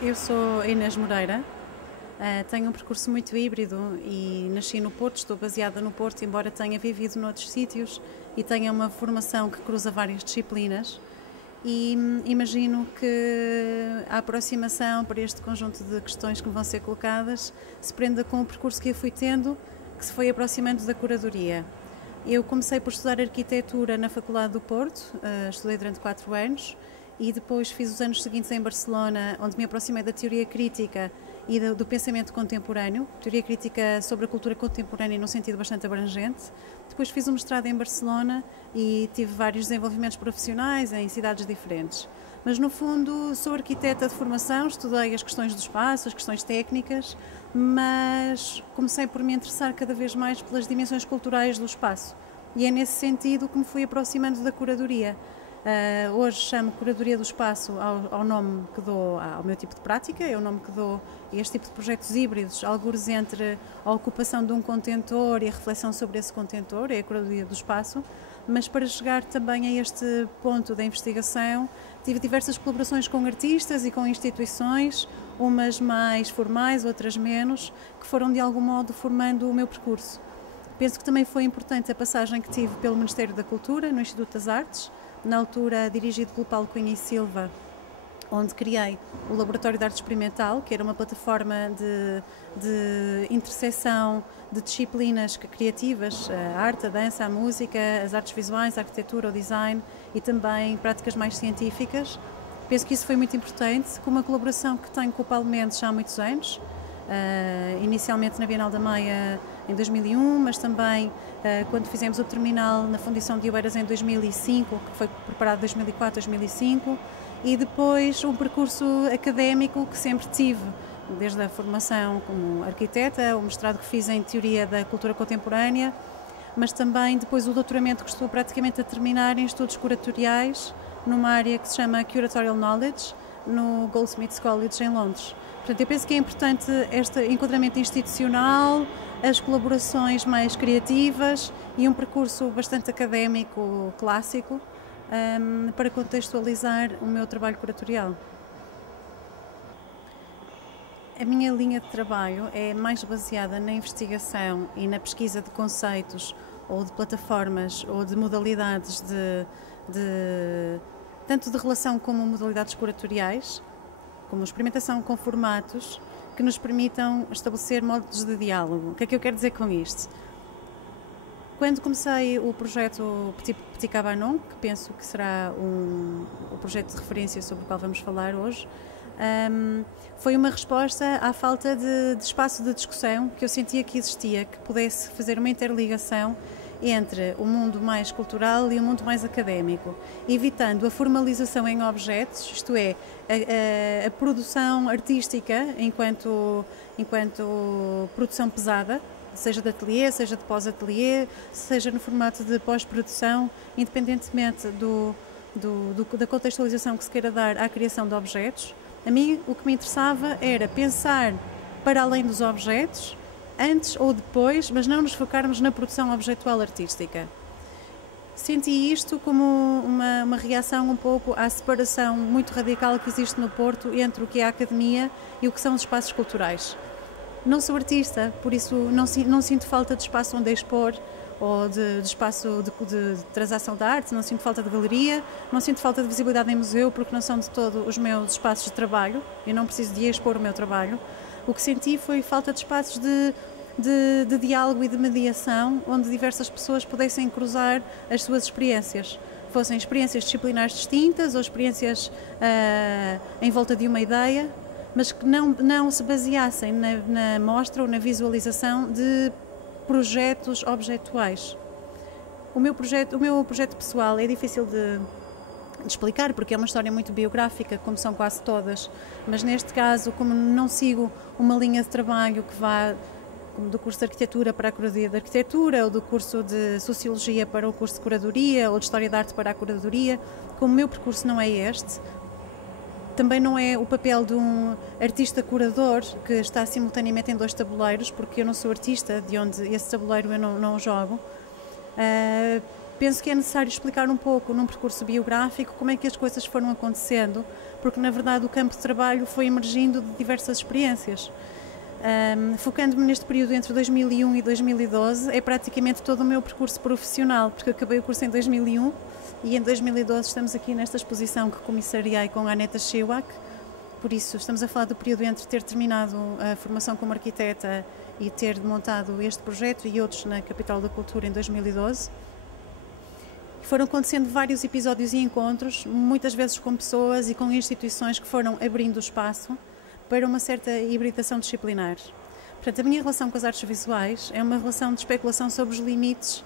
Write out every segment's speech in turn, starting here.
Eu sou a Inês Moreira, tenho um percurso muito híbrido e nasci no Porto, estou baseada no Porto, embora tenha vivido noutros sítios e tenha uma formação que cruza várias disciplinas. E imagino que a aproximação para este conjunto de questões que vão ser colocadas se prenda com o percurso que eu fui tendo, que se foi aproximando da curadoria. Eu comecei por estudar arquitetura na Faculdade do Porto, estudei durante 4 anos e depois fiz os anos seguintes em Barcelona, onde me aproximei da teoria crítica e do pensamento contemporâneo, teoria crítica sobre a cultura contemporânea num sentido bastante abrangente. Depois fiz um mestrado em Barcelona e tive vários desenvolvimentos profissionais em cidades diferentes. Mas no fundo sou arquiteta de formação, estudei as questões do espaço, as questões técnicas, mas comecei por me interessar cada vez mais pelas dimensões culturais do espaço. E é nesse sentido que me fui aproximando da curadoria. Hoje chamo Curadoria do Espaço ao nome que dou ao meu tipo de prática, é o nome que dou a este tipo de projetos híbridos, algures entre a ocupação de um contentor e a reflexão sobre esse contentor, é a Curadoria do Espaço, mas para chegar também a este ponto da investigação, tive diversas colaborações com artistas e com instituições, umas mais formais, outras menos, que foram de algum modo formando o meu percurso. Penso que também foi importante a passagem que tive pelo Ministério da Cultura, no Instituto das Artes, na altura dirigido pelo Paulo Cunha e Silva, onde criei o Laboratório de Arte Experimental, que era uma plataforma de interseção de disciplinas criativas, a arte, a dança, a música, as artes visuais, a arquitetura, o design e também práticas mais científicas. Penso que isso foi muito importante, com uma colaboração que tenho com o Paulo Mendes já há muitos anos, inicialmente na Bienal da Maia em 2001, mas também quando fizemos o terminal na Fundição de Oeiras em 2005, que foi preparado em 2004, 2005, e depois um percurso académico que sempre tive, desde a formação como arquiteta, o mestrado que fiz em Teoria da Cultura Contemporânea, mas também depois o doutoramento que estou praticamente a terminar em estudos curatoriais, numa área que se chama Curatorial Knowledge, no Goldsmiths College em Londres. Portanto, eu penso que é importante este enquadramento institucional, as colaborações mais criativas e um percurso bastante académico, clássico, para contextualizar o meu trabalho curatorial. A minha linha de trabalho é mais baseada na investigação e na pesquisa de conceitos ou de plataformas ou de modalidades tanto de relação como modalidades curatoriais, como experimentação com formatos que nos permitam estabelecer modos de diálogo. O que é que eu quero dizer com isto? Quando comecei o projeto Petit Cabanon, que penso que será o projeto de referência sobre o qual vamos falar hoje, foi uma resposta à falta de espaço de discussão que eu sentia que existia, que pudesse fazer uma interligação entre o mundo mais cultural e o mundo mais académico, evitando a formalização em objetos, isto é, a produção artística enquanto produção pesada, seja de ateliê, seja de pós-ateliê, seja no formato de pós-produção, independentemente da contextualização que se queira dar à criação de objetos. A mim o que me interessava era pensar para além dos objetos, antes ou depois, mas não nos focarmos na produção objetual artística. Senti isto como uma reação um pouco à separação muito radical que existe no Porto entre o que é a academia e o que são os espaços culturais. Não sou artista, por isso não sinto falta de espaço onde expor ou de espaço de transação de arte, não sinto falta de galeria, não sinto falta de visibilidade em museu, porque não são de todo os meus espaços de trabalho, eu não preciso de expor o meu trabalho. O que senti foi falta de espaços de diálogo e de mediação, onde diversas pessoas pudessem cruzar as suas experiências. Fossem experiências disciplinares distintas ou experiências em volta de uma ideia, mas que não se baseassem na mostra ou na visualização de projetos objetuais. O meu projeto pessoal é difícil de explicar, porque é uma história muito biográfica, como são quase todas, mas neste caso, como não sigo uma linha de trabalho que vá como do curso de arquitetura para a curadoria de arquitetura, ou do curso de sociologia para o curso de curadoria, ou de história da arte para a curadoria, como o meu percurso não é este, também não é o papel de um artista curador que está simultaneamente em 2 tabuleiros, porque eu não sou artista, de onde esse tabuleiro eu não jogo. penso que é necessário explicar um pouco, num percurso biográfico, como é que as coisas foram acontecendo, porque na verdade o campo de trabalho foi emergindo de diversas experiências. Focando-me neste período entre 2001 e 2012, é praticamente todo o meu percurso profissional, porque acabei o curso em 2001 e em 2012 estamos aqui nesta exposição que comissariei com a Aneta Chiwak. Por isso, estamos a falar do período entre ter terminado a formação como arquiteta e ter montado este projeto e outros na Capital da Cultura em 2012. Foram acontecendo vários episódios e encontros, muitas vezes com pessoas e com instituições que foram abrindo espaço para uma certa hibridação disciplinar. Portanto, a minha relação com as artes visuais é uma relação de especulação sobre os limites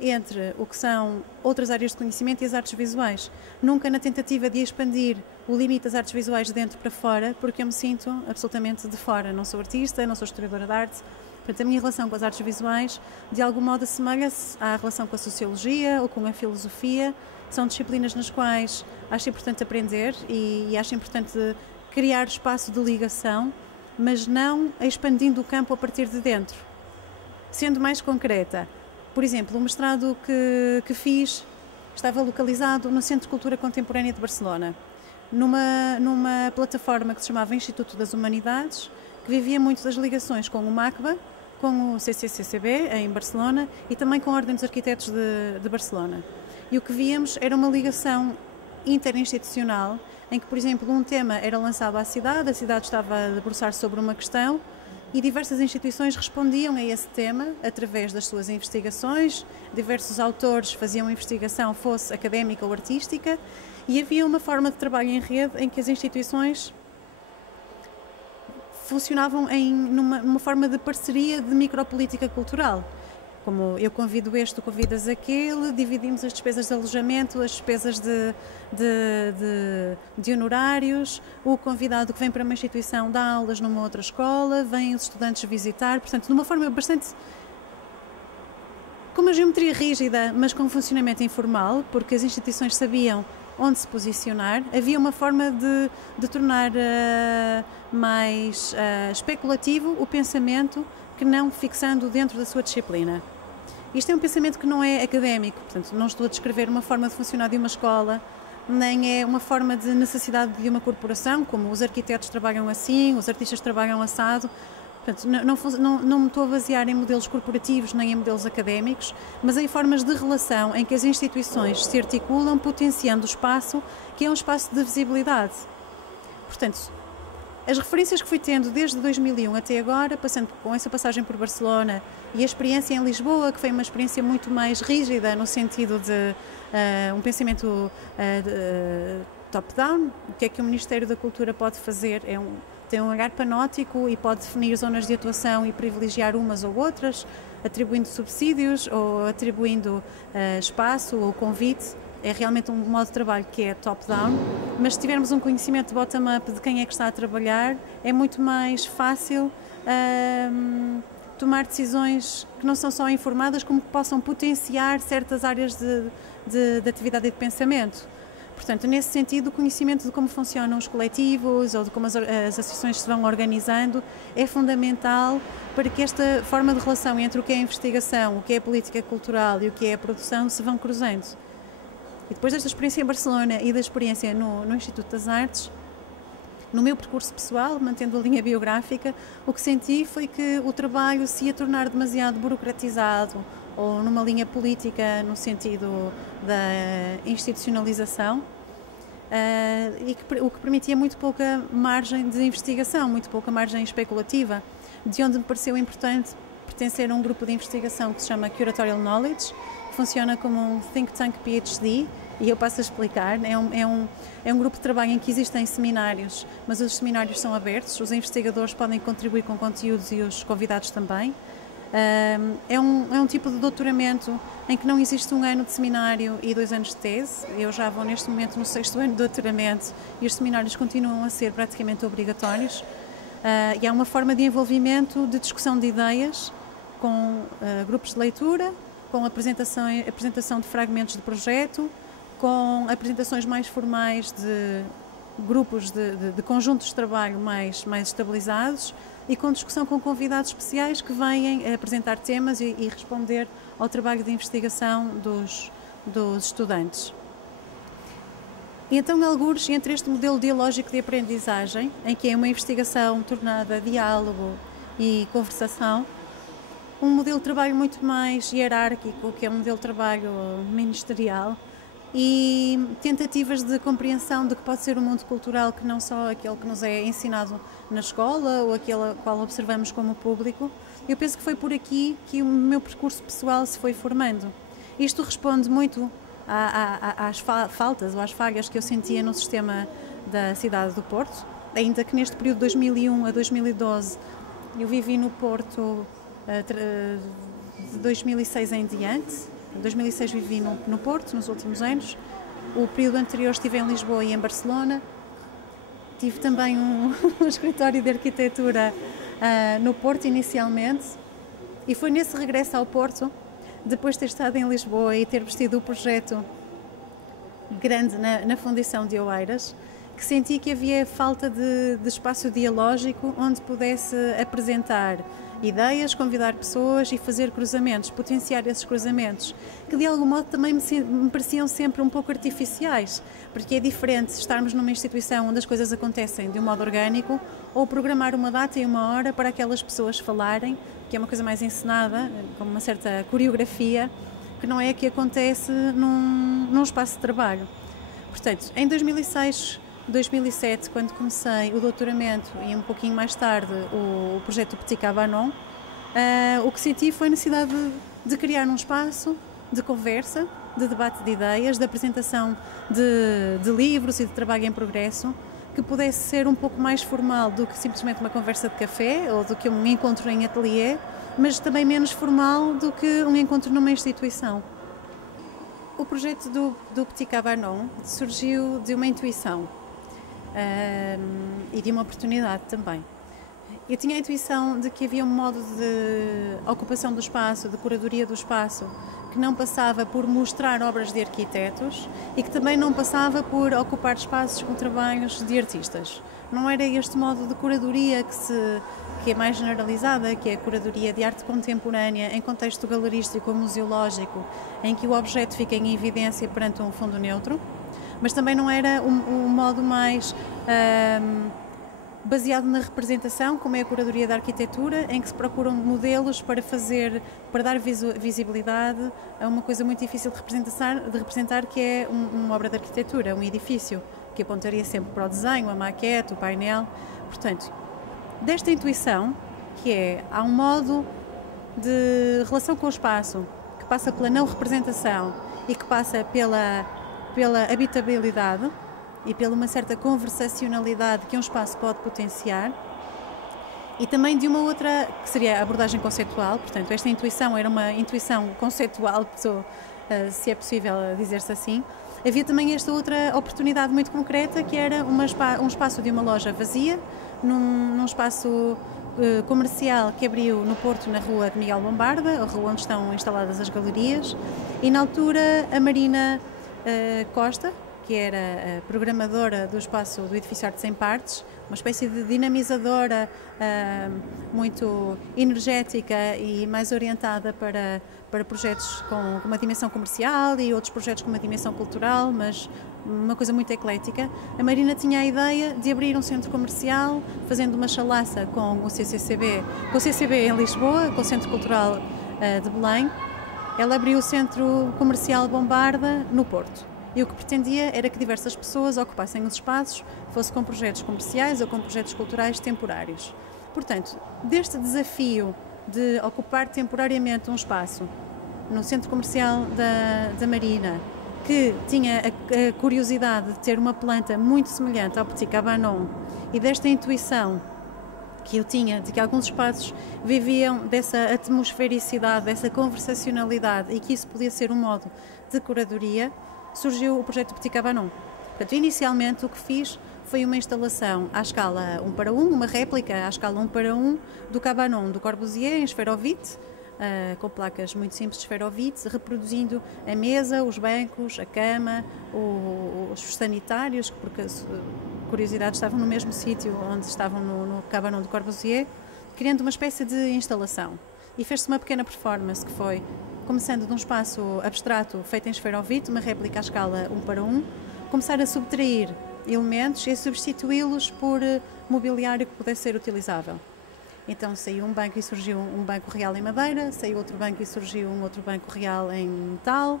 entre o que são outras áreas de conhecimento e as artes visuais. Nunca na tentativa de expandir o limite das artes visuais de dentro para fora, porque eu me sinto absolutamente de fora. Não sou artista, não sou historiadora de arte. Portanto, a minha relação com as artes visuais, de algum modo, assemelha-se à relação com a sociologia ou com a filosofia. São disciplinas nas quais acho importante aprender e acho importante criar espaço de ligação, mas não expandindo o campo a partir de dentro. Sendo mais concreta, por exemplo, o mestrado que fiz estava localizado no Centro de Cultura Contemporânea de Barcelona, numa plataforma que se chamava Instituto das Humanidades, que vivia muito das ligações com o MACBA, com o CCCCB, em Barcelona, e também com a Ordem dos Arquitetos de Barcelona. E o que víamos era uma ligação interinstitucional, em que, por exemplo, um tema era lançado à cidade, a cidade estava a debruçar-se sobre uma questão e diversas instituições respondiam a esse tema através das suas investigações, diversos autores faziam investigação, fosse académica ou artística, e havia uma forma de trabalho em rede em que as instituições funcionavam numa forma de parceria de micropolítica cultural. Como eu convido este, tu convidas aquele, dividimos as despesas de alojamento, as despesas de honorários, o convidado que vem para uma instituição dá aulas numa outra escola, vêm os estudantes visitar, portanto, de uma forma bastante com uma geometria rígida, mas com um funcionamento informal, porque as instituições sabiam onde se posicionar. Havia uma forma de tornar mais especulativo o pensamento, que não fixando dentro da sua disciplina. Isto é um pensamento que não é académico, portanto, não estou a descrever uma forma de funcionar de uma escola, nem é uma forma de necessidade de uma corporação, como os arquitetos trabalham assim, os artistas trabalham assado. Portanto, não me estou a basear em modelos corporativos nem em modelos académicos, mas em formas de relação em que as instituições se articulam, potenciando o espaço, que é um espaço de visibilidade. Portanto, as referências que fui tendo desde 2001 até agora, passando com essa passagem por Barcelona e a experiência em Lisboa, que foi uma experiência muito mais rígida no sentido de um pensamento top-down, o que é que o Ministério da Cultura pode fazer? Tem um olhar panótico e pode definir zonas de atuação e privilegiar umas ou outras, atribuindo subsídios ou atribuindo espaço ou convite. É realmente um modo de trabalho que é top-down, mas se tivermos um conhecimento bottom-up de quem é que está a trabalhar, é muito mais fácil tomar decisões que não são só informadas, como que possam potenciar certas áreas de atividade e de pensamento. Portanto, nesse sentido, o conhecimento de como funcionam os coletivos ou de como as associações se vão organizando é fundamental para que esta forma de relação entre o que é a investigação, o que é a política cultural e o que é a produção se vão cruzando. E depois desta experiência em Barcelona e da experiência no Instituto das Artes, no meu percurso pessoal, mantendo a linha biográfica, o que senti foi que o trabalho se ia tornar demasiado burocratizado ou numa linha política no sentido da institucionalização, o que permitia muito pouca margem de investigação, muito pouca margem especulativa, de onde me pareceu importante pertencer a um grupo de investigação que se chama Curatorial Knowledge, que funciona como um think tank PhD, e eu passo a explicar. É um grupo de trabalho em que existem seminários, mas os seminários são abertos, os investigadores podem contribuir com conteúdos e os convidados também. É um tipo de doutoramento em que não existe um ano de seminário e 2 anos de tese. Eu já vou neste momento no 6º ano de doutoramento e os seminários continuam a ser praticamente obrigatórios. E há uma forma de envolvimento, de discussão de ideias, com grupos de leitura, com apresentação de fragmentos de projeto, com apresentações mais formais de grupos de conjuntos de trabalho mais estabilizados e com discussão com convidados especiais que vêm apresentar temas e responder ao trabalho de investigação dos estudantes. E então, algures entre este modelo dialógico de aprendizagem, em que é uma investigação tornada diálogo e conversação, um modelo de trabalho muito mais hierárquico, que é um modelo de trabalho ministerial, e tentativas de compreensão de que pode ser um mundo cultural que não só aquele que nos é ensinado na escola ou aquele qual observamos como público. Eu penso que foi por aqui que o meu percurso pessoal se foi formando. Isto responde muito às faltas ou às falhas que eu sentia no sistema da cidade do Porto, ainda que neste período de 2001 a 2012 eu vivi no Porto de 2006 em diante. Em 2006 vivi no Porto, nos últimos anos. O período anterior estive em Lisboa e em Barcelona. Tive também um escritório de arquitetura no Porto inicialmente. E foi nesse regresso ao Porto, depois de ter estado em Lisboa e ter vestido o projeto grande na Fundição de Oeiras, que senti que havia falta de espaço dialógico onde pudesse apresentar ideias, convidar pessoas e fazer cruzamentos, potenciar esses cruzamentos, que de algum modo também me pareciam sempre um pouco artificiais, porque é diferente estarmos numa instituição onde as coisas acontecem de um modo orgânico ou programar uma data e uma hora para aquelas pessoas falarem, que é uma coisa mais encenada, com uma certa coreografia, que não é a que acontece num espaço de trabalho. Portanto, em 2006, 2007, quando comecei o doutoramento e um pouquinho mais tarde o projeto Petit Cabanon, o que senti foi a necessidade de criar um espaço de conversa, de debate de ideias, de apresentação de livros e de trabalho em progresso, que pudesse ser um pouco mais formal do que simplesmente uma conversa de café ou do que um encontro em ateliê, mas também menos formal do que um encontro numa instituição. O projeto do Petit Cabanon surgiu de uma intuição. E de uma oportunidade também. Eu tinha a intuição de que havia um modo de ocupação do espaço, de curadoria do espaço, que não passava por mostrar obras de arquitetos e que também não passava por ocupar espaços com trabalhos de artistas. Não era este modo de curadoria que é mais generalizada, que é a curadoria de arte contemporânea em contexto galerístico ou museológico, em que o objeto fica em evidência perante um fundo neutro, mas também não era um modo mais baseado na representação, como é a curadoria da arquitetura, em que se procuram modelos para dar visibilidade a uma coisa muito difícil de representar, que é uma obra de arquitetura, um edifício, que apontaria sempre para o desenho, a maquete, o painel. Portanto, desta intuição, há um modo de relação com o espaço que passa pela não representação e que passa pela habitabilidade e pela uma certa conversacionalidade que um espaço pode potenciar, e também de uma outra, que seria a abordagem conceitual. Portanto, esta intuição era uma intuição conceitual, se é possível dizer-se assim. Havia também esta outra oportunidade muito concreta, que era um espaço de uma loja vazia, num espaço comercial que abriu no Porto, na rua de Miguel Bombarda, a rua onde estão instaladas as galerias, e na altura a Marina Costa, que era a programadora do espaço do Edifício Arte Sem Partes, uma espécie de dinamizadora muito energética e mais orientada para projetos com uma dimensão comercial e outros projetos com uma dimensão cultural, mas uma coisa muito eclética. A Marina tinha a ideia de abrir um centro comercial, fazendo uma chalaça com o CCCB em Lisboa, com o Centro Cultural de Belém. Ela abriu o Centro Comercial Bombarda no Porto. E o que pretendia era que diversas pessoas ocupassem os espaços, fosse com projetos comerciais ou com projetos culturais temporários. Portanto, deste desafio de ocupar temporariamente um espaço no centro comercial da Marina, que tinha a curiosidade de ter uma planta muito semelhante ao Petit Cabanon, e desta intuição que eu tinha de que alguns espaços viviam dessa atmosfericidade, dessa conversacionalidade, e que isso podia ser um modo de curadoria, surgiu o projeto Petit Cabanon. Portanto, inicialmente o que fiz foi uma instalação à escala 1:1, uma réplica à escala 1:1 do Cabanon do Corbusier em esferovite, com placas muito simples de esferovite, reproduzindo a mesa, os bancos, a cama, os sanitários, que por curiosidade estavam no mesmo sítio onde estavam no Cabanon do Corbusier, criando uma espécie de instalação. E fez-se uma pequena performance que foi começando de um espaço abstrato feito em esferovite, uma réplica à escala 1:1, começar a subtrair elementos e a substituí-los por mobiliário que pudesse ser utilizável. Então saiu um banco e surgiu um banco real em madeira, saiu outro banco e surgiu um outro banco real em metal,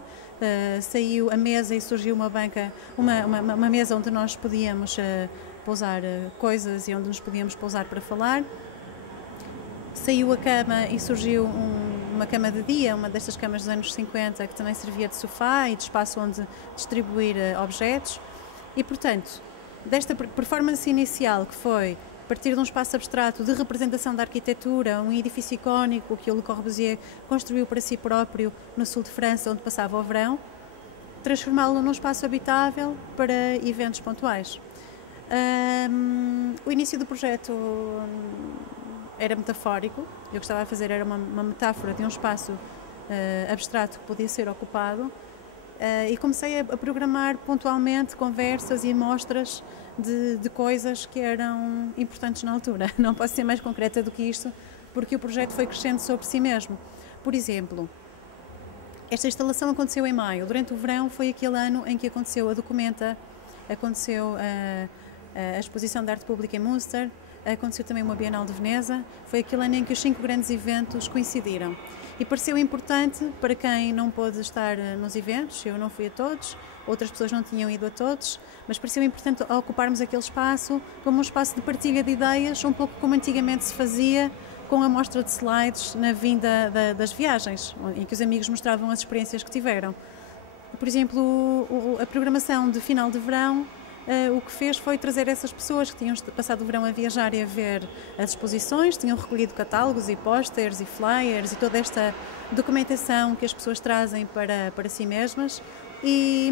saiu a mesa e surgiu uma mesa onde nós podíamos pousar coisas e onde nos podíamos pousar para falar. Saiu a cama e surgiu uma cama de dia, uma destas camas dos anos 50, que também servia de sofá e de espaço onde distribuir objetos. E, portanto, desta performance inicial, que foi partir de um espaço abstrato de representação da arquitetura, um edifício icónico que o Le Corbusier construiu para si próprio no sul de França, onde passava o verão, transformá-lo num espaço habitável para eventos pontuais. O início do projeto era metafórico. Eu gostava de fazer era uma metáfora de um espaço abstrato que podia ser ocupado, e comecei a programar pontualmente conversas e mostras de coisas que eram importantes na altura. Não posso ser mais concreta do que isto, porque o projeto foi crescendo sobre si mesmo. Por exemplo, esta instalação aconteceu em maio. Durante o verão foi aquele ano em que aconteceu a Documenta, aconteceu a Exposição de Arte Pública em Münster, aconteceu também uma Bienal de Veneza. Foi aquele ano em que os 5 grandes eventos coincidiram. E pareceu importante para quem não pôde estar nos eventos, eu não fui a todos, outras pessoas não tinham ido a todos, mas pareceu importante ocuparmos aquele espaço como um espaço de partilha de ideias, um pouco como antigamente se fazia com a mostra de slides na vinda das viagens, em que os amigos mostravam as experiências que tiveram. Por exemplo, a programação de final de verão, o que fez foi trazer essas pessoas que tinham passado o verão a viajar e a ver as exposições, tinham recolhido catálogos e pósteres e flyers e toda esta documentação que as pessoas trazem para si mesmas, e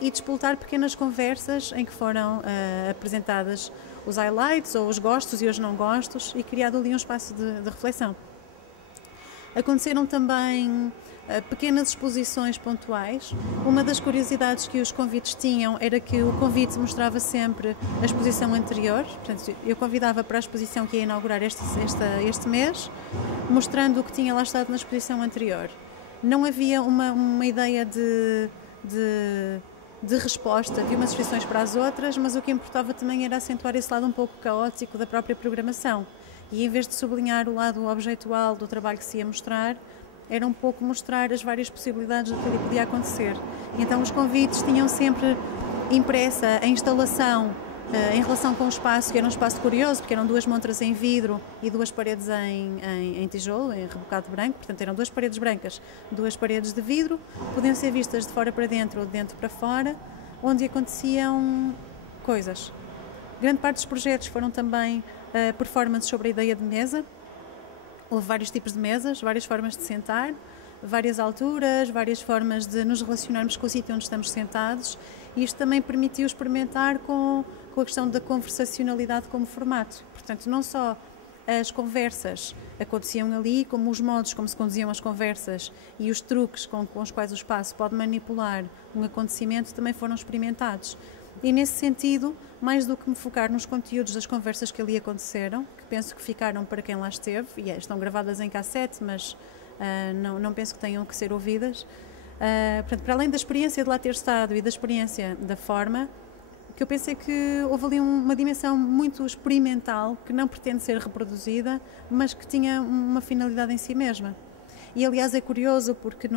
despoltar pequenas conversas em que foram apresentadas os highlights ou os gostos e os não gostos, e criado ali um espaço de reflexão. Aconteceram também pequenas exposições pontuais. Uma das curiosidades que os convites tinham era que o convite mostrava sempre a exposição anterior. Portanto, eu convidava para a exposição que ia inaugurar este mês, mostrando o que tinha lá estado na exposição anterior. Não havia uma ideia de resposta de umas exposições para as outras, mas o que importava também era acentuar esse lado um pouco caótico da própria programação. E em vez de sublinhar o lado objetual do trabalho que se ia mostrar, era um pouco mostrar as várias possibilidades do que ali podia acontecer. Então os convites tinham sempre impressa a instalação em relação com o espaço, que era um espaço curioso, porque eram 2 montras em vidro e 2 paredes em tijolo, em rebocado branco. Portanto, eram 2 paredes brancas, 2 paredes de vidro, podiam ser vistas de fora para dentro ou de dentro para fora, onde aconteciam coisas. Grande parte dos projetos foram também performances sobre a ideia de mesa. Houve vários tipos de mesas, várias formas de sentar, várias alturas, várias formas de nos relacionarmos com o sítio onde estamos sentados, e isto também permitiu experimentar com a questão da conversacionalidade como formato. Portanto, não só as conversas aconteciam ali, como os modos como se conduziam as conversas e os truques com os quais o espaço pode manipular um acontecimento também foram experimentados. E nesse sentido, mais do que me focar nos conteúdos das conversas que ali aconteceram, que penso que ficaram para quem lá esteve, e estão gravadas em cassete, mas não penso que tenham que ser ouvidas. Portanto, para além da experiência de lá ter estado e da experiência da forma, o que eu penso é que houve ali uma dimensão muito experimental, que não pretende ser reproduzida, mas que tinha uma finalidade em si mesma. E aliás é curioso porque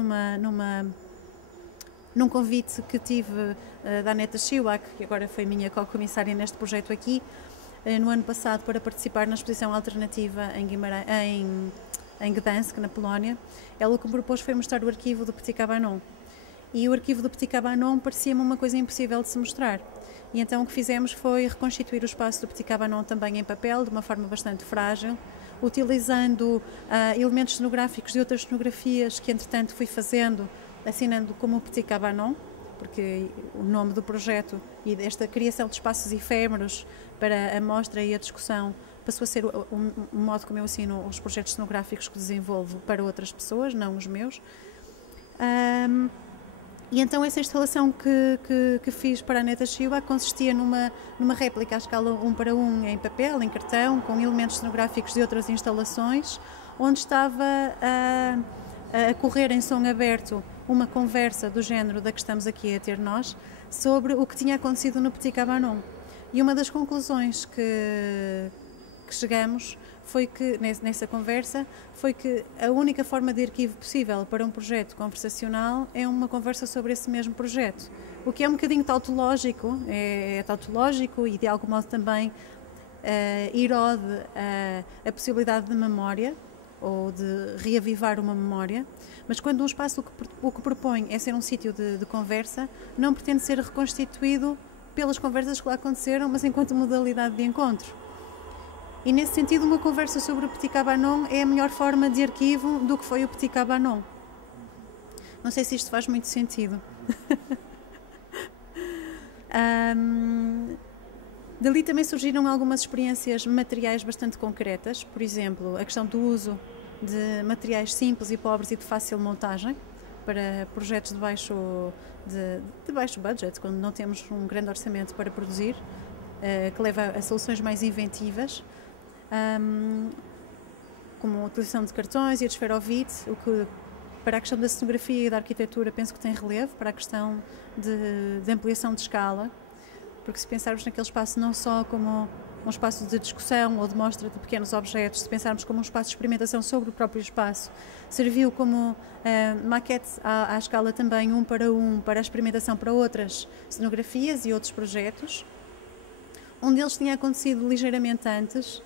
num convite que tive da Aneta Schiwak, que agora foi minha co-comissária neste projeto aqui, no ano passado, para participar na exposição alternativa em Gdansk, na Polónia, ela o que me propôs foi mostrar o arquivo do Petit Cabanon. E o arquivo do Petit Cabanon parecia-me uma coisa impossível de se mostrar. E então o que fizemos foi reconstituir o espaço do Petit Cabanon também em papel, de uma forma bastante frágil, utilizando elementos cenográficos de outras cenografias que, entretanto, fui fazendo, assinando como o Petit Cabanon, porque o nome do projeto e desta criação de espaços efêmeros para a mostra e a discussão passou a ser o modo como eu assino os projetos cenográficos que desenvolvo para outras pessoas, não os meus. E então essa instalação que fiz para a Aneta Schiwak consistia numa réplica à escala 1:1 em papel, em cartão, com elementos cenográficos de outras instalações, onde estava a correr em som aberto uma conversa do género da que estamos aqui a ter nós, sobre o que tinha acontecido no Petit Cabanon. E uma das conclusões que chegamos foi que, nessa conversa, foi que a única forma de arquivo possível para um projeto conversacional é uma conversa sobre esse mesmo projeto. O que é um bocadinho tautológico, é tautológico e de algum modo também erode a possibilidade de memória ou de reavivar uma memória, mas quando um espaço o que propõe é ser um sítio de conversa, não pretende ser reconstituído pelas conversas que lá aconteceram, mas enquanto modalidade de encontro. E nesse sentido, uma conversa sobre o Petit Cabanon é a melhor forma de arquivo do que foi o Petit Cabanon. Não sei se isto faz muito sentido. Dali também surgiram algumas experiências materiais bastante concretas, por exemplo, a questão do uso de materiais simples e pobres e de fácil montagem para projetos de baixo budget, quando não temos um grande orçamento para produzir, que leva a soluções mais inventivas, como a utilização de cartões e de esferovite, o que para a questão da cenografia e da arquitetura penso que tem relevo, para a questão de ampliação de escala, porque se pensarmos naquele espaço não só como um espaço de discussão ou de mostra de pequenos objetos, se pensarmos como um espaço de experimentação sobre o próprio espaço, serviu como maquete à escala também para a experimentação para outras cenografias e outros projetos. Um deles tinha acontecido ligeiramente antes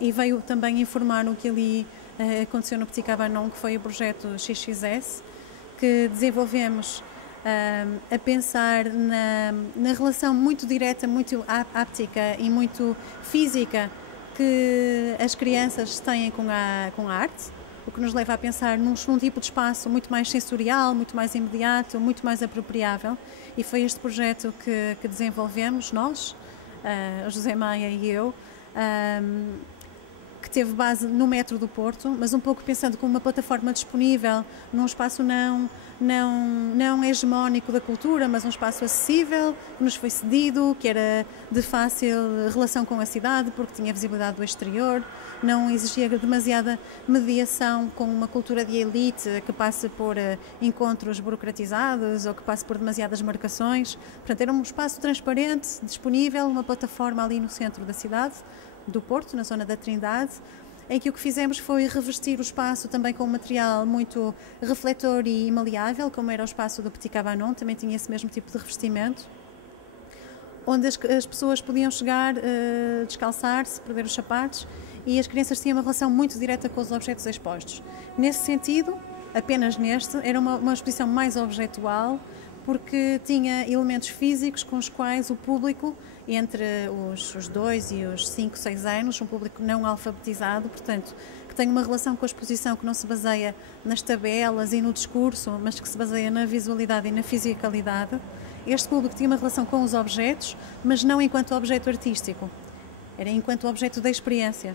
e veio também informar o que ali aconteceu no Petit Cabanon, que foi o projeto XXS, que desenvolvemos a pensar na relação muito direta, muito áptica e muito física que as crianças têm com a arte, o que nos leva a pensar num tipo de espaço muito mais sensorial, muito mais imediato, muito mais apropriável, e foi este projeto que desenvolvemos nós, o José Maia e eu, que teve base no metro do Porto, mas um pouco pensando como uma plataforma disponível num espaço não hegemónico da cultura, mas um espaço acessível, que nos foi cedido, que era de fácil relação com a cidade, porque tinha visibilidade do exterior, não exigia demasiada mediação com uma cultura de elite que passe por encontros burocratizados ou que passe por demasiadas marcações. Portanto, era um espaço transparente, disponível, uma plataforma ali no centro da cidade do Porto, na zona da Trindade, em que o que fizemos foi revestir o espaço também com um material muito refletor e maleável, como era o espaço do Petit Cabanon, também tinha esse mesmo tipo de revestimento, onde as pessoas podiam chegar, descalçar-se, perder os sapatos, e as crianças tinham uma relação muito direta com os objetos expostos. Nesse sentido, apenas neste, era uma exposição mais objetual, porque tinha elementos físicos com os quais o público, entre os 2 e os 5, 6 anos, um público não alfabetizado, portanto, que tem uma relação com a exposição que não se baseia nas tabelas e no discurso, mas que se baseia na visualidade e na fisicalidade. Este público tinha uma relação com os objetos, mas não enquanto objeto artístico, era enquanto objeto da experiência.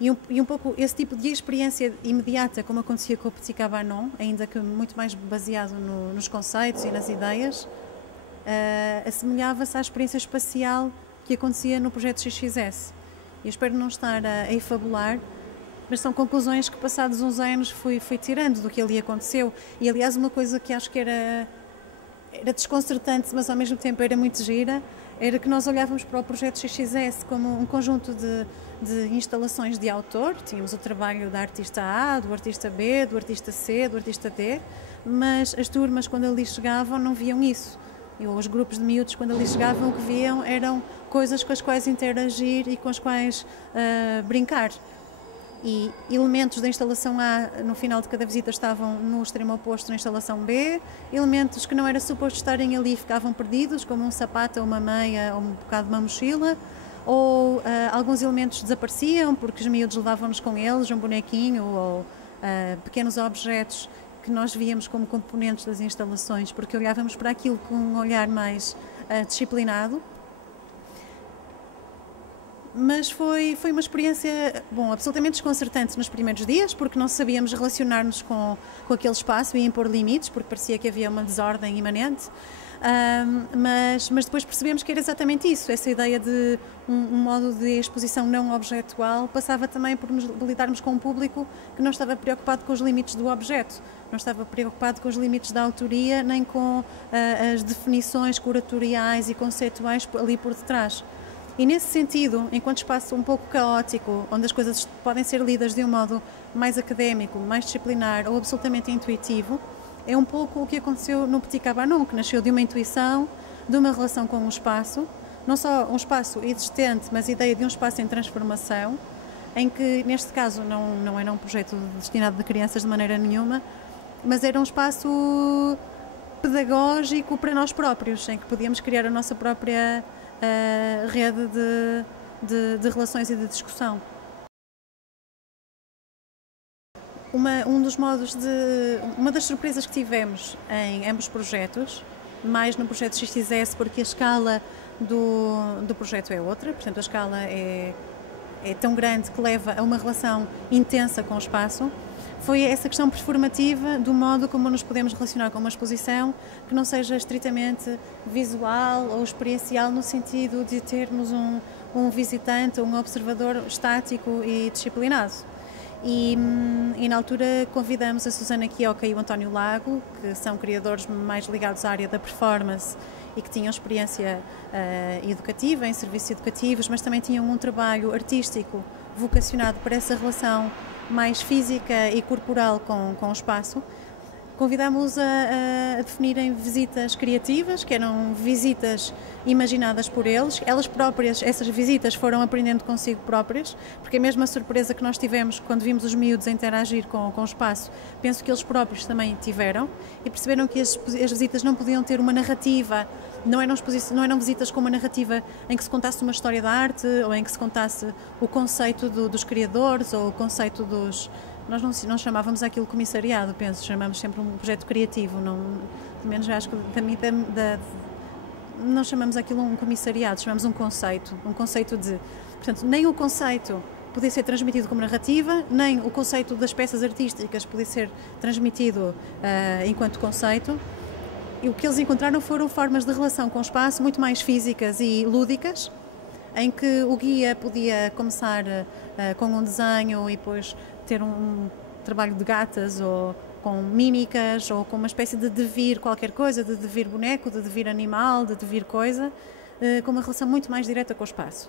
E um pouco esse tipo de experiência imediata, como acontecia com o Petit Cabanon, ainda que muito mais baseado nos conceitos e nas ideias, assemelhava-se à experiência espacial que acontecia no projeto XXS. Eu espero não estar a efabular, mas são conclusões que passados uns anos fui tirando do que ali aconteceu. E aliás, uma coisa que acho que era desconcertante, mas ao mesmo tempo era muito gira, era que nós olhávamos para o projeto XXS como um conjunto de instalações de autor. Tínhamos o trabalho da artista A, do artista B, do artista C, do artista D, mas as turmas, quando ali chegavam, não viam isso. Ou os grupos de miúdos, quando ali chegavam, o que viam eram coisas com as quais interagir e com as quais brincar. E elementos da instalação A, no final de cada visita, estavam no extremo oposto da instalação B. Elementos que não era suposto estarem ali ficavam perdidos, como um sapato ou uma meia ou um bocado de uma mochila. Ou alguns elementos desapareciam porque os miúdos levavam-nos com eles, um bonequinho ou pequenos objetos que nós víamos como componentes das instalações, porque olhávamos para aquilo com um olhar mais disciplinado. Mas foi uma experiência, bom, absolutamente desconcertante nos primeiros dias, porque não sabíamos relacionar-nos com aquele espaço e impor limites, porque parecia que havia uma desordem imanente. Mas depois percebemos que era exatamente isso, essa ideia de um modo de exposição não objetual passava também por nos lidarmos com um público que não estava preocupado com os limites do objeto, não estava preocupado com os limites da autoria, nem com as definições curatoriais e conceituais ali por detrás. E nesse sentido, enquanto espaço um pouco caótico, onde as coisas podem ser lidas de um modo mais académico, mais disciplinar ou absolutamente intuitivo, é um pouco o que aconteceu no Petit Cabanon, que nasceu de uma intuição, de uma relação com um espaço, não só um espaço existente, mas a ideia de um espaço em transformação, em que neste caso não era um projeto destinado a crianças de maneira nenhuma, mas era um espaço pedagógico para nós próprios, em que podíamos criar a nossa própria rede de relações e de discussão. Uma das surpresas que tivemos em ambos projetos, mais no projeto XXS, porque a escala do projeto é outra, portanto a escala é tão grande que leva a uma relação intensa com o espaço, foi essa questão performativa do modo como nos podemos relacionar com uma exposição que não seja estritamente visual ou experiencial, no sentido de termos um visitante, um observador estático e disciplinado. E na altura convidamos a Susana Chioca e o António Lago, que são criadores mais ligados à área da performance e que tinham experiência educativa, em serviços educativos, mas também tinham um trabalho artístico vocacionado para essa relação mais física e corporal com o espaço. Convidámos-los a definirem visitas criativas, que eram visitas imaginadas por eles. Elas próprias, essas visitas, foram aprendendo consigo próprias, porque a mesma surpresa que nós tivemos quando vimos os miúdos a interagir com o espaço, penso que eles próprios também tiveram, e perceberam que as visitas não podiam ter uma narrativa, não eram visitas com uma narrativa em que se contasse uma história da arte, ou em que se contasse o conceito dos criadores, ou o conceito dos... Nós não chamávamos aquilo comissariado, penso, chamamos sempre um projeto criativo, pelo menos acho que não chamamos aquilo um comissariado, chamamos um conceito de... Portanto, nem o conceito podia ser transmitido como narrativa, nem o conceito das peças artísticas podia ser transmitido enquanto conceito. E o que eles encontraram foram formas de relação com o espaço muito mais físicas e lúdicas, em que o guia podia começar com um desenho e depois ter um trabalho de gatas ou com mímicas ou com uma espécie de devir qualquer coisa, de devir boneco, de devir animal, de devir coisa, com uma relação muito mais direta com o espaço.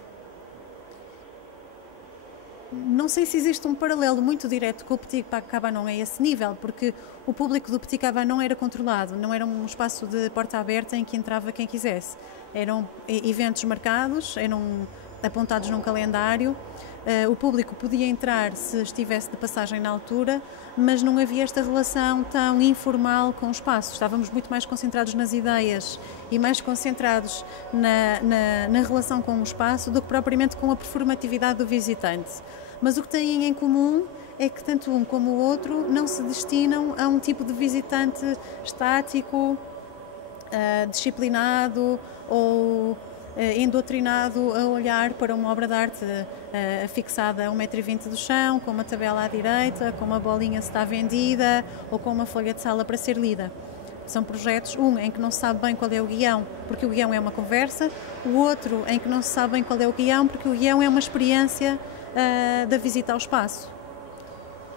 Não sei se existe um paralelo muito direto com o Petit Cabanon a esse nível, porque o público do Petit Cabanon era controlado, não era um espaço de porta aberta em que entrava quem quisesse. Eram eventos marcados, eram apontados num calendário. O público podia entrar se estivesse de passagem na altura, mas não havia esta relação tão informal com o espaço. Estávamos muito mais concentrados nas ideias e mais concentrados na relação com o espaço do que propriamente com a performatividade do visitante. Mas o que têm em comum é que tanto um como o outro não se destinam a um tipo de visitante estático, disciplinado ou endoctrinado a olhar para uma obra de arte fixada a 1,20 m do chão, com uma tabela à direita, com uma bolinha se está vendida ou com uma folha de sala para ser lida. São projetos, um em que não se sabe bem qual é o guião, porque o guião é uma conversa, o outro em que não se sabe bem qual é o guião, porque o guião é uma experiência da visita ao espaço.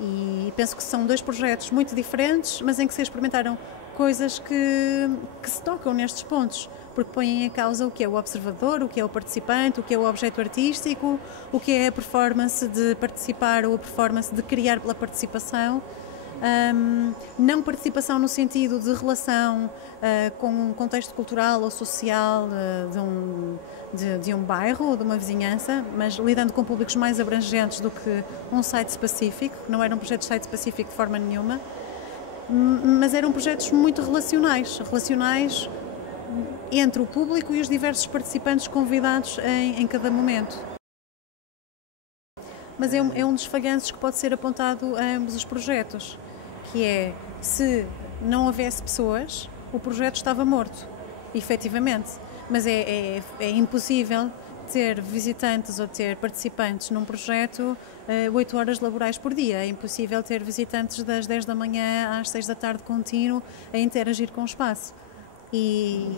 E penso que são dois projetos muito diferentes, mas em que se experimentaram coisas que se tocam nestes pontos, porque põem em causa o que é o observador, o que é o participante, o que é o objeto artístico, o que é a performance de participar ou a performance de criar pela participação. Não participação no sentido de relação com um contexto cultural ou social de um bairro ou de uma vizinhança, mas lidando com públicos mais abrangentes do que um site específico. Não era um projeto de site específico de forma nenhuma, mas eram projetos muito relacionais entre o público e os diversos participantes convidados em cada momento. Mas é um dos falhanços que pode ser apontado a ambos os projetos, que é, se não houvesse pessoas, o projeto estava morto, efetivamente. Mas é impossível ter visitantes ou ter participantes num projeto 8 horas laborais por dia. É impossível ter visitantes das 10 da manhã às 6 da tarde contínuo a interagir com o espaço. E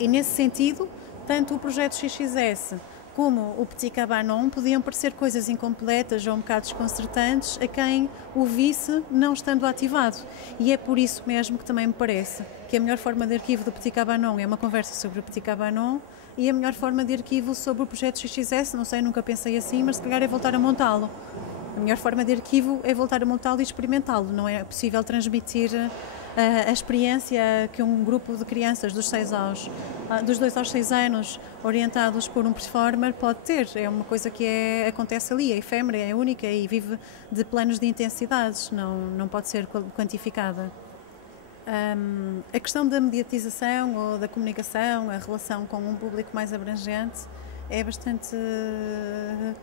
nesse sentido, tanto o projeto XXS como o Petit Cabanon podiam parecer coisas incompletas ou um bocado desconcertantes a quem o visse não estando ativado. E é por isso mesmo que também me parece que a melhor forma de arquivo do Petit Cabanon é uma conversa sobre o Petit Cabanon e a melhor forma de arquivo sobre o projeto XXS, não sei, nunca pensei assim, mas se calhar é voltar a montá-lo. A melhor forma de arquivo é voltar a montá-lo e experimentá-lo. Não é possível transmitir a experiência que um grupo de crianças dos 2 aos 6 anos, orientados por um performer, pode ter. É uma coisa que acontece ali, é efêmera, é única e vive de planos de intensidades, não pode ser quantificada. A questão da mediatização ou da comunicação, a relação com um público mais abrangente é bastante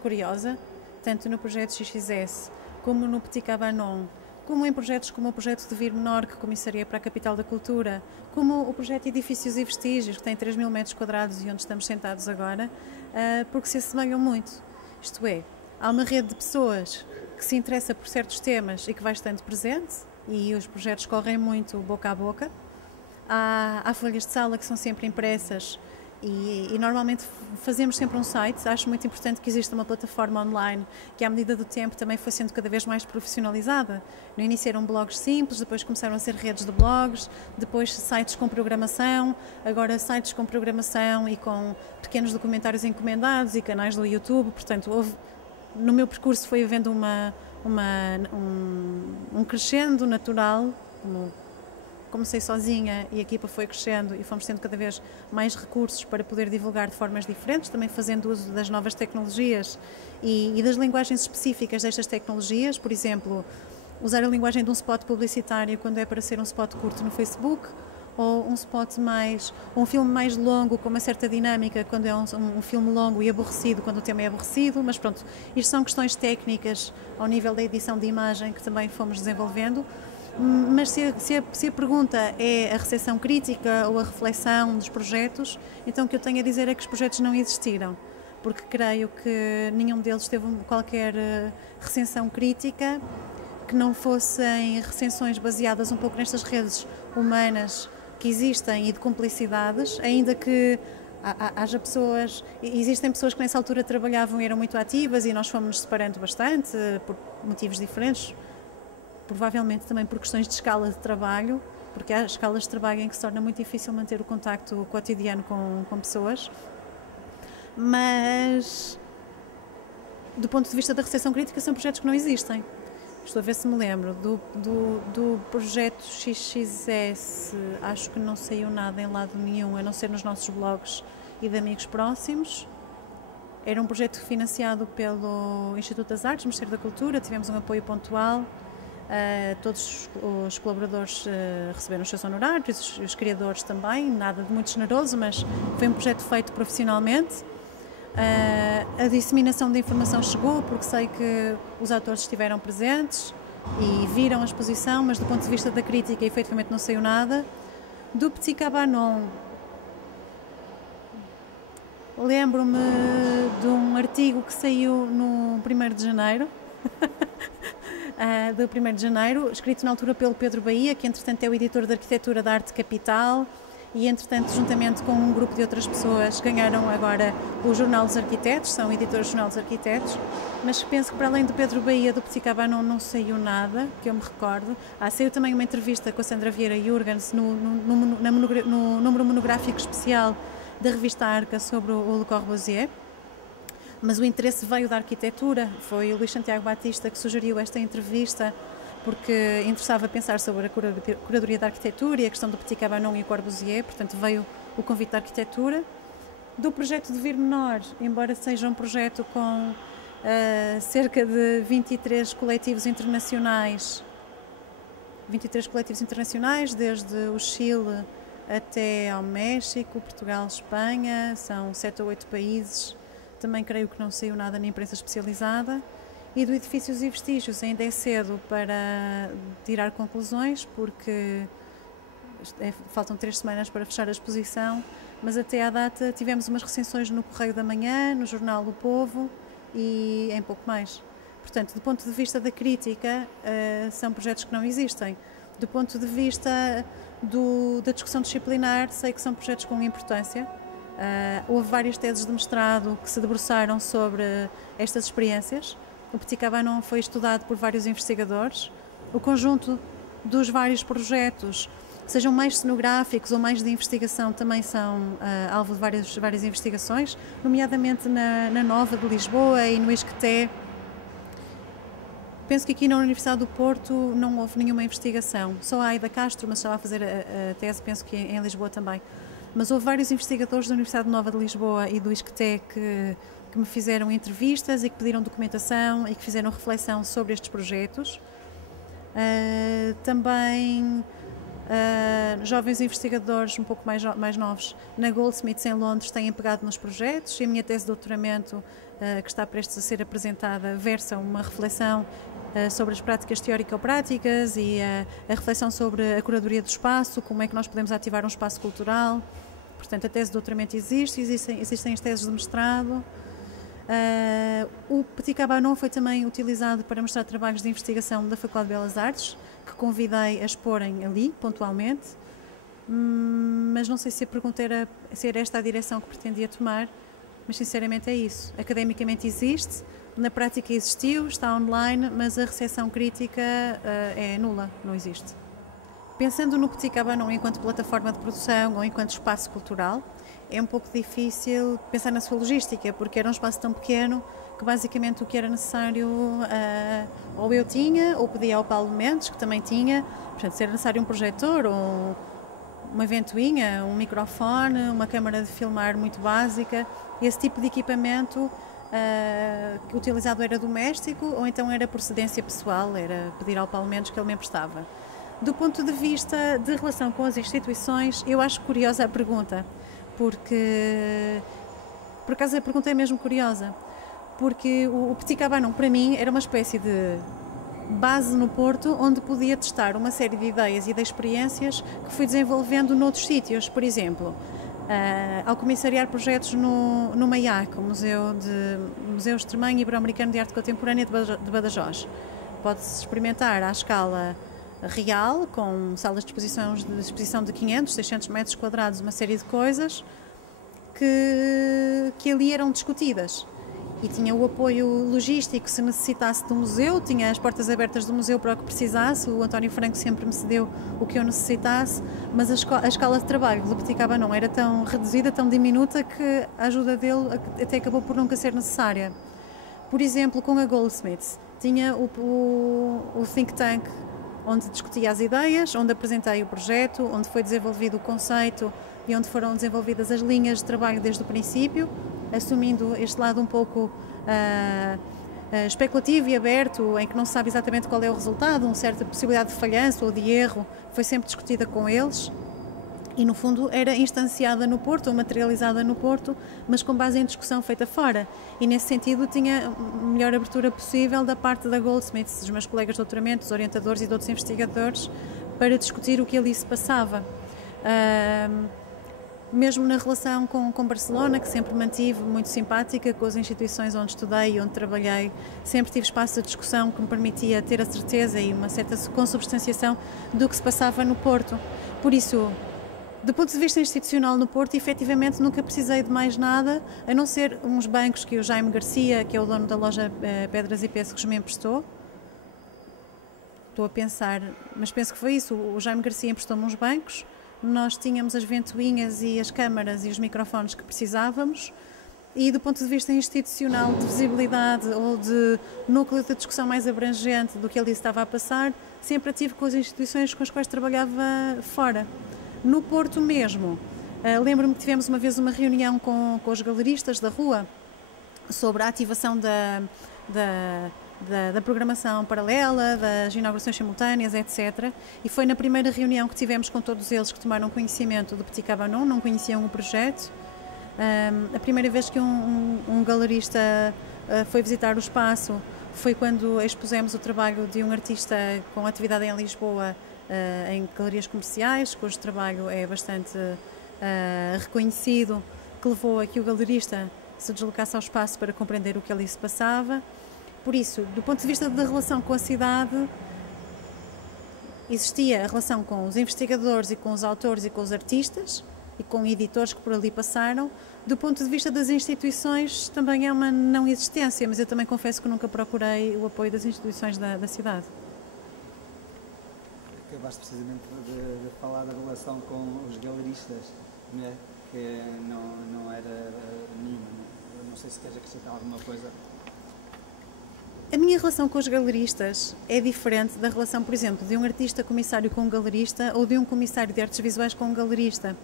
curiosa, tanto no projeto XXS como no Petit Cabanon, como em projetos como o projeto de Vir Menor, que comissaria para a Capital da Cultura, como o projeto Edifícios e Vestígios, que tem 3.000 metros quadrados e onde estamos sentados agora, porque se assemelham muito. Isto é, há uma rede de pessoas que se interessa por certos temas e que vai estando presente, e os projetos correm muito boca a boca. Há folhas de sala que são sempre impressas e normalmente fazemos sempre um site. Acho muito importante que exista uma plataforma online que, à medida do tempo, também foi sendo cada vez mais profissionalizada. No início eram blogs simples, depois começaram a ser redes de blogs, depois sites com programação, agora sites com programação e com pequenos documentários encomendados e canais do YouTube. Portanto, no meu percurso foi havendo um crescendo natural, comecei sozinha e a equipa foi crescendo e fomos tendo cada vez mais recursos para poder divulgar de formas diferentes, também fazendo uso das novas tecnologias e das linguagens específicas destas tecnologias. Por exemplo, usar a linguagem de um spot publicitário quando é para ser um spot curto no Facebook, ou um filme mais longo com uma certa dinâmica quando é um filme longo e aborrecido quando o tema é aborrecido. Mas pronto, isto são questões técnicas ao nível da edição de imagem que também fomos desenvolvendo. Mas se a pergunta é a recepção crítica ou a reflexão dos projetos, então o que eu tenho a dizer é que os projetos não existiram, porque creio que nenhum deles teve qualquer recensão crítica, que não fossem recensões baseadas um pouco nestas redes humanas que existem e de cumplicidades, ainda que haja existem pessoas que nessa altura trabalhavam e eram muito ativas e nós fomos-nos separando bastante por motivos diferentes, provavelmente também por questões de escala de trabalho, porque há escalas de trabalho em que se torna muito difícil manter o contacto cotidiano com pessoas. Mas, do ponto de vista da recepção crítica, são projetos que não existem. Estou a ver se me lembro. Do projeto XXS, acho que não saiu nada em lado nenhum, a não ser nos nossos blogs e de amigos próximos. Era um projeto financiado pelo Instituto das Artes, Ministério da Cultura, tivemos um apoio pontual. Todos os colaboradores receberam os seus honorários, os criadores também, nada de muito generoso, mas foi um projeto feito profissionalmente. A disseminação da informação chegou, porque sei que os atores estiveram presentes e viram a exposição, mas do ponto de vista da crítica, efetivamente não saiu nada. Do Petit Cabanon, lembro-me de um artigo que saiu no 1º de janeiro, do 1º de janeiro, escrito na altura pelo Pedro Bahia, que entretanto é o editor de Arquitetura da Arte Capital, e entretanto, juntamente com um grupo de outras pessoas, ganharam agora o Jornal dos Arquitetos, são editores do Jornal dos Arquitetos, mas penso que para além do Pedro Bahia, do Petit Cabanon, não saiu nada, que eu me recordo. Saiu também uma entrevista com a Sandra Vieira Jurgens no número monográfico especial da revista Arca sobre o Le Corbusier, mas o interesse veio da arquitetura. Foi o Luís Santiago Batista que sugeriu esta entrevista, porque interessava pensar sobre a curadoria da arquitetura e a questão do Petit Cabanon e o Corbusier, portanto veio o convite da arquitetura. Do projeto de Vir Menor, embora seja um projeto com cerca de 23 coletivos internacionais, desde o Chile até ao México, Portugal, Espanha, são 7 ou 8 países, também creio que não saiu nada na imprensa especializada. E do Edifícios e Vestígios ainda é cedo para tirar conclusões, porque faltam 3 semanas para fechar a exposição, mas até à data tivemos umas recensões no Correio da Manhã, no Jornal do Povo e em pouco mais. Portanto, do ponto de vista da crítica, são projetos que não existem. Do ponto de vista da discussão disciplinar, sei que são projetos com importância. Houve várias teses de mestrado que se debruçaram sobre estas experiências. O Petit Cabanon foi estudado por vários investigadores. O conjunto dos vários projetos, sejam mais cenográficos ou mais de investigação, também são alvo de várias investigações, nomeadamente na Nova de Lisboa e no ISCTE. Penso que aqui na Universidade do Porto não houve nenhuma investigação, só a Aida Castro, mas estava a fazer a tese, penso que em Lisboa também. Mas houve vários investigadores da Universidade Nova de Lisboa e do ISCTE que me fizeram entrevistas e que pediram documentação e que fizeram reflexão sobre estes projetos. Também jovens investigadores um pouco mais novos na Goldsmiths em Londres têm pegado nos projetos e a minha tese de doutoramento, que está prestes a ser apresentada, versa uma reflexão sobre as práticas teórico-práticas e a reflexão sobre a curadoria do espaço, como é que nós podemos ativar um espaço cultural. Portanto, a tese de doutoramento existem as teses de mestrado. O Petit Cabanon foi também utilizado para mostrar trabalhos de investigação da Faculdade de Belas Artes, que convidei a exporem ali, pontualmente, mas não sei se a pergunta era se era esta a direção que pretendia tomar, mas sinceramente é isso. Academicamente existe, na prática existiu, está online, mas a recepção crítica é nula, não existe. Pensando no Petit Cabanon enquanto plataforma de produção ou enquanto espaço cultural, é um pouco difícil pensar na sua logística, porque era um espaço tão pequeno que basicamente o que era necessário ou eu tinha, ou pedia ao Paulo Mendes, que também tinha. Portanto, se era necessário um projetor, ou uma ventoinha, um microfone, uma câmara de filmar muito básica, esse tipo de equipamento que utilizado era doméstico ou então era por cedência pessoal, era pedir ao Paulo Mendes que ele me emprestava. Do ponto de vista de relação com as instituições, eu acho curiosa a pergunta, porque por acaso a pergunta é mesmo curiosa, porque o Petit Cabanon para mim era uma espécie de base no Porto onde podia testar uma série de ideias e de experiências que fui desenvolvendo noutros sítios. Por exemplo, ao comissariar projetos no MAIAC, o Museu Extremanho Ibero-Americano de Arte Contemporânea de Badajoz. Pode-se experimentar à escala real, com salas de exposição de 500, 600 metros quadrados, uma série de coisas que ali eram discutidas. E tinha o apoio logístico se necessitasse do museu, tinha as portas abertas do museu para o que precisasse, o António Franco sempre me cedeu o que eu necessitasse, mas a escala de trabalho do Petit Cabanon era tão reduzida, tão diminuta, que a ajuda dele até acabou por nunca ser necessária. Por exemplo, com a Goldsmiths, tinha o think tank, onde discutia as ideias, onde apresentei o projeto, onde foi desenvolvido o conceito e onde foram desenvolvidas as linhas de trabalho desde o princípio, assumindo este lado um pouco especulativo e aberto, em que não se sabe exatamente qual é o resultado, uma certa possibilidade de falhança ou de erro, foi sempre discutida com eles e, no fundo, era instanciada no Porto, ou materializada no Porto, mas com base em discussão feita fora. E, nesse sentido, tinha a melhor abertura possível da parte da Goldsmiths, dos meus colegas de doutoramento, dos orientadores e de outros investigadores, para discutir o que ali se passava. Mesmo na relação com Barcelona, que sempre mantive muito simpática com as instituições onde estudei e onde trabalhei, sempre tive espaço de discussão que me permitia ter a certeza e uma certa consubstanciação do que se passava no Porto. Por isso, do ponto de vista institucional no Porto, efetivamente nunca precisei de mais nada, a não ser uns bancos que o Jaime Garcia, que é o dono da loja Pedras e Pêssegos, me emprestou. Estou a pensar, mas penso que foi isso, o Jaime Garcia emprestou-me uns bancos, nós tínhamos as ventoinhas e as câmaras e os microfones que precisávamos, e do ponto de vista institucional, de visibilidade ou de núcleo de discussão mais abrangente do que ali estava a passar, sempre tive com as instituições com as quais trabalhava fora. No Porto mesmo, lembro-me que tivemos uma vez uma reunião com os galeristas da rua sobre a ativação da programação paralela, das inaugurações simultâneas, etc. E foi na primeira reunião que tivemos com todos eles que tomaram conhecimento do Petit Cabanon, não conheciam o projeto. A primeira vez que um galerista foi visitar o espaço foi quando expusemos o trabalho de um artista com atividade em Lisboa, em galerias comerciais, cujo trabalho é bastante reconhecido, que levou a que o galerista se deslocasse ao espaço para compreender o que ali se passava. Por isso, do ponto de vista da relação com a cidade, existia a relação com os investigadores e com os autores e com os artistas e com editores que por ali passaram. Do ponto de vista das instituições, também é uma não existência, mas eu também confesso que nunca procurei o apoio das instituições da cidade. Acabaste precisamente de falar da relação com os galeristas, né? Que não era mínima. Não sei se queres acrescentar alguma coisa. A minha relação com os galeristas é diferente da relação, por exemplo, de um artista comissário com um galerista ou de um comissário de artes visuais com um galerista,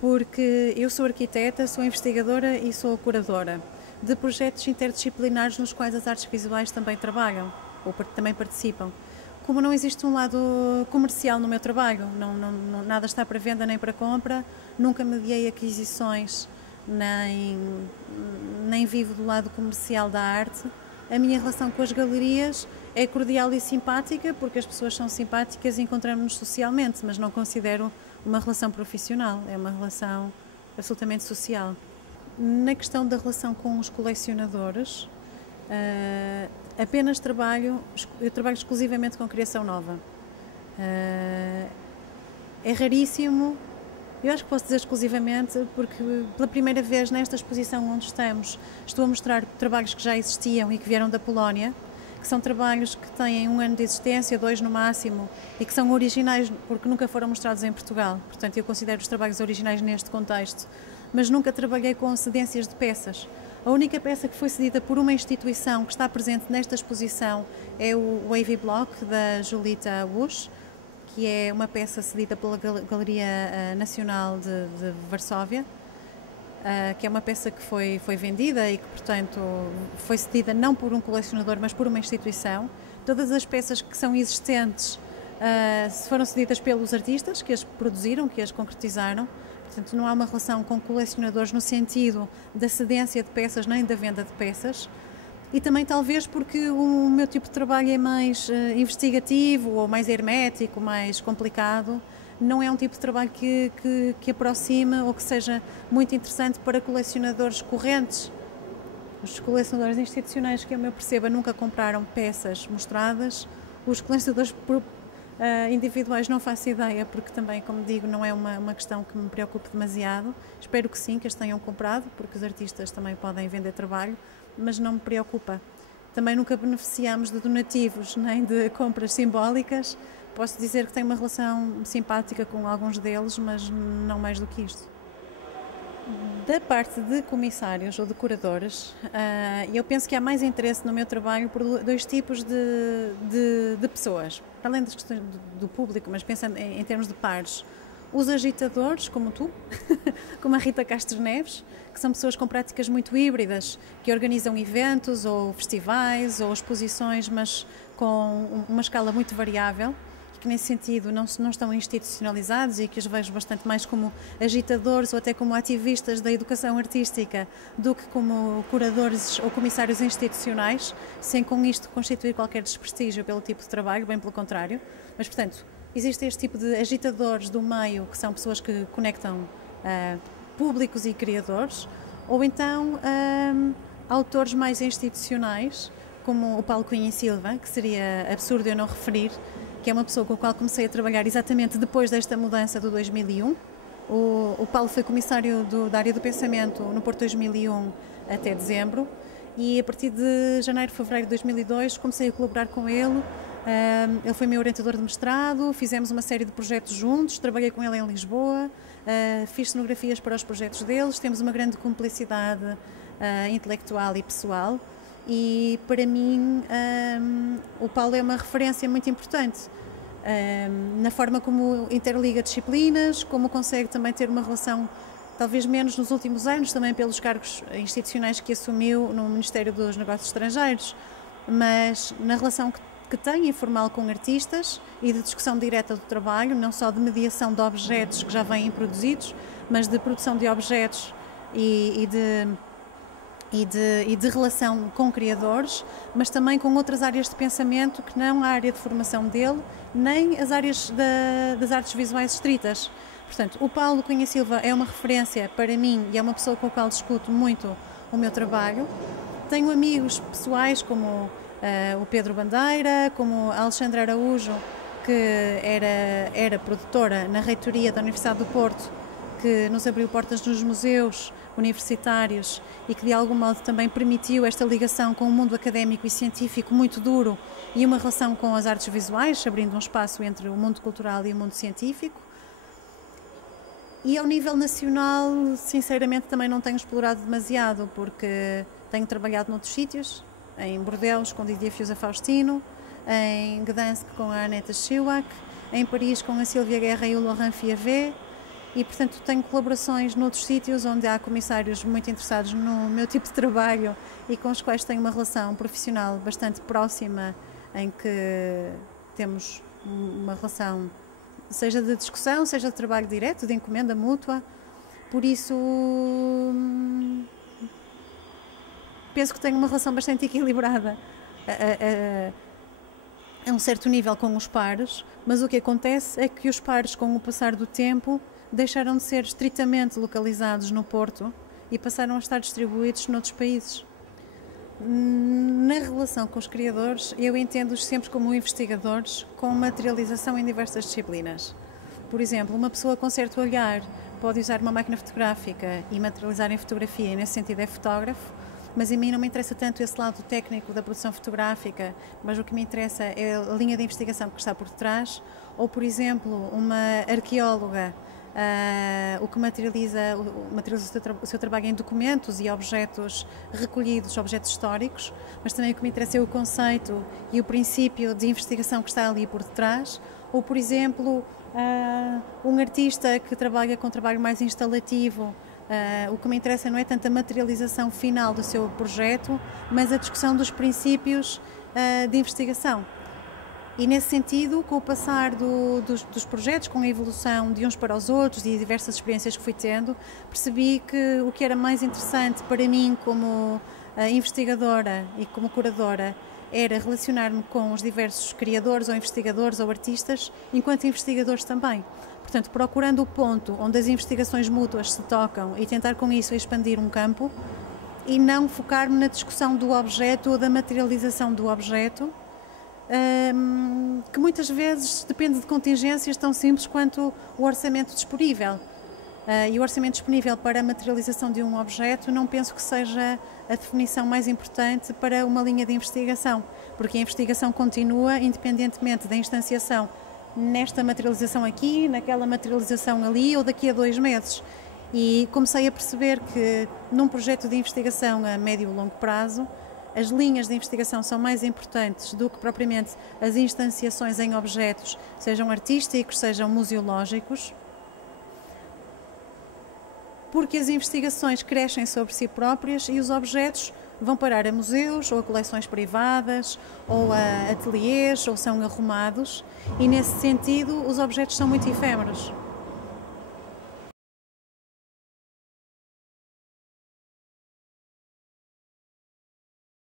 porque eu sou arquiteta, sou investigadora e sou curadora de projetos interdisciplinares nos quais as artes visuais também trabalham ou também participam. Como não existe um lado comercial no meu trabalho, nada está para venda nem para compra, nunca mediei aquisições, nem vivo do lado comercial da arte. A minha relação com as galerias é cordial e simpática, porque as pessoas são simpáticas e encontramos-nos socialmente, mas não considero uma relação profissional, é uma relação absolutamente social. Na questão da relação com os colecionadores, apenas eu trabalho exclusivamente com criação nova. É raríssimo, eu acho que posso dizer exclusivamente, porque pela primeira vez nesta exposição onde estamos, estou a mostrar trabalhos que já existiam e que vieram da Polónia, que são trabalhos que têm 1 ano de existência, 2 no máximo, e que são originais porque nunca foram mostrados em Portugal. Portanto, eu considero os trabalhos originais neste contexto, mas nunca trabalhei com cedências de peças. A única peça que foi cedida por uma instituição que está presente nesta exposição é o Wavy Block, da Julita Wusch, que é uma peça cedida pela Galeria Nacional de Varsóvia, que é uma peça que foi vendida e que, portanto, foi cedida não por um colecionador, mas por uma instituição. Todas as peças que são existentes foram cedidas pelos artistas que as produziram, que as concretizaram. Portanto, não há uma relação com colecionadores no sentido da cedência de peças nem da venda de peças. E também talvez porque o meu tipo de trabalho é mais investigativo ou mais hermético, mais complicado. Não é um tipo de trabalho que aproxime ou que seja muito interessante para colecionadores correntes. Os colecionadores institucionais, que eu perceba, nunca compraram peças mostradas. Os colecionadores individuais não faço ideia, porque também, como digo, não é uma questão que me preocupe demasiado. Espero que sim, que as tenham comprado, porque os artistas também podem vender trabalho, mas não me preocupa. Também nunca beneficiamos de donativos nem de compras simbólicas. Posso dizer que tenho uma relação simpática com alguns deles, mas não mais do que isto. Da parte de comissários ou de curadores, eu penso que há mais interesse no meu trabalho por 2 tipos de pessoas. Para além das questões do público, mas pensando em termos de pares. Os agitadores, como tu, como a Rita Castro Neves, que são pessoas com práticas muito híbridas, que organizam eventos ou festivais ou exposições, mas com uma escala muito variável, que nesse sentido não estão institucionalizados e que os vejo bastante mais como agitadores ou até como ativistas da educação artística do que como curadores ou comissários institucionais, sem com isto constituir qualquer desprestígio pelo tipo de trabalho, bem pelo contrário. Mas, portanto, existe este tipo de agitadores do meio, que são pessoas que conectam públicos e criadores, ou então autores mais institucionais, como o Paulo Cunha e Silva, que seria absurdo eu não referir, que é uma pessoa com a qual comecei a trabalhar exatamente depois desta mudança do 2001. O Paulo foi comissário da área do pensamento no Porto 2001 até dezembro, e a partir de janeiro, fevereiro de 2002 comecei a colaborar com ele. Ele foi meu orientador de mestrado, fizemos uma série de projetos juntos, trabalhei com ele em Lisboa, fiz cenografias para os projetos deles, temos uma grande cumplicidade intelectual e pessoal, e para mim o Paulo é uma referência muito importante na forma como interliga disciplinas, como consegue também ter uma relação, talvez menos nos últimos anos, também pelos cargos institucionais que assumiu no Ministério dos Negócios Estrangeiros, mas na relação que tem informal com artistas e de discussão direta do trabalho, não só de mediação de objetos que já vêm produzidos, mas de produção de objetos e e de relação com criadores, mas também com outras áreas de pensamento que não a área de formação dele, nem as áreas das artes visuais estritas. Portanto, o Paulo Cunha Silva é uma referência para mim e é uma pessoa com a qual discuto muito o meu trabalho. Tenho amigos pessoais como o Pedro Bandeira, como a Alexandra Araújo, que era produtora na reitoria da Universidade do Porto, que nos abriu portas nos museus universitários e que de algum modo também permitiu esta ligação com o mundo académico e científico muito duro e uma relação com as artes visuais, abrindo um espaço entre o mundo cultural e o mundo científico. E ao nível nacional, sinceramente, também não tenho explorado demasiado, porque tenho trabalhado noutros sítios, em Bordeaux com Didier Fiusa Faustino, em Gdansk com a Aneta Schiwak, em Paris com a Silvia Guerra e o Laurent Fiavet, e portanto tenho colaborações noutros sítios onde há comissários muito interessados no meu tipo de trabalho e com os quais tenho uma relação profissional bastante próxima, em que temos uma relação, seja de discussão, seja de trabalho direto, de encomenda mútua. Por isso penso que tenho uma relação bastante equilibrada a um certo nível com os pares, mas o que acontece é que os pares, com o passar do tempo, deixaram de ser estritamente localizados no Porto e passaram a estar distribuídos noutros países. Na relação com os criadores, eu entendo-os sempre como investigadores com materialização em diversas disciplinas. Por exemplo, uma pessoa com certo olhar pode usar uma máquina fotográfica e materializar em fotografia, e nesse sentido é fotógrafo, mas a mim não me interessa tanto esse lado técnico da produção fotográfica, mas o que me interessa é a linha de investigação que está por detrás. Ou, por exemplo, uma arqueóloga, o que materializa o seu trabalho em documentos e objetos recolhidos, objetos históricos, mas também o que me interessa é o conceito e o princípio de investigação que está ali por detrás. Ou, por exemplo, um artista que trabalha com um trabalho mais instalativo, o que me interessa não é tanto a materialização final do seu projeto, mas a discussão dos princípios de investigação. E nesse sentido, com o passar dos projetos, com a evolução de uns para os outros e diversas experiências que fui tendo, percebi que o que era mais interessante para mim como investigadora e como curadora era relacionar-me com os diversos criadores ou investigadores ou artistas, enquanto investigadores também. Portanto, procurando o ponto onde as investigações mútuas se tocam e tentar com isso expandir um campo e não focar-me na discussão do objeto ou da materialização do objeto, que muitas vezes depende de contingências tão simples quanto o orçamento disponível. E o orçamento disponível para a materialização de um objeto não penso que seja a definição mais importante para uma linha de investigação, porque a investigação continua independentemente da instanciação nesta materialização aqui, naquela materialização ali ou daqui a 2 meses. E comecei a perceber que num projeto de investigação a médio e longo prazo, as linhas de investigação são mais importantes do que propriamente as instanciações em objetos, sejam artísticos, sejam museológicos, porque as investigações crescem sobre si próprias e os objetos vão parar a museus ou a coleções privadas ou a ateliês ou são arrumados, e nesse sentido os objetos são muito efêmeros.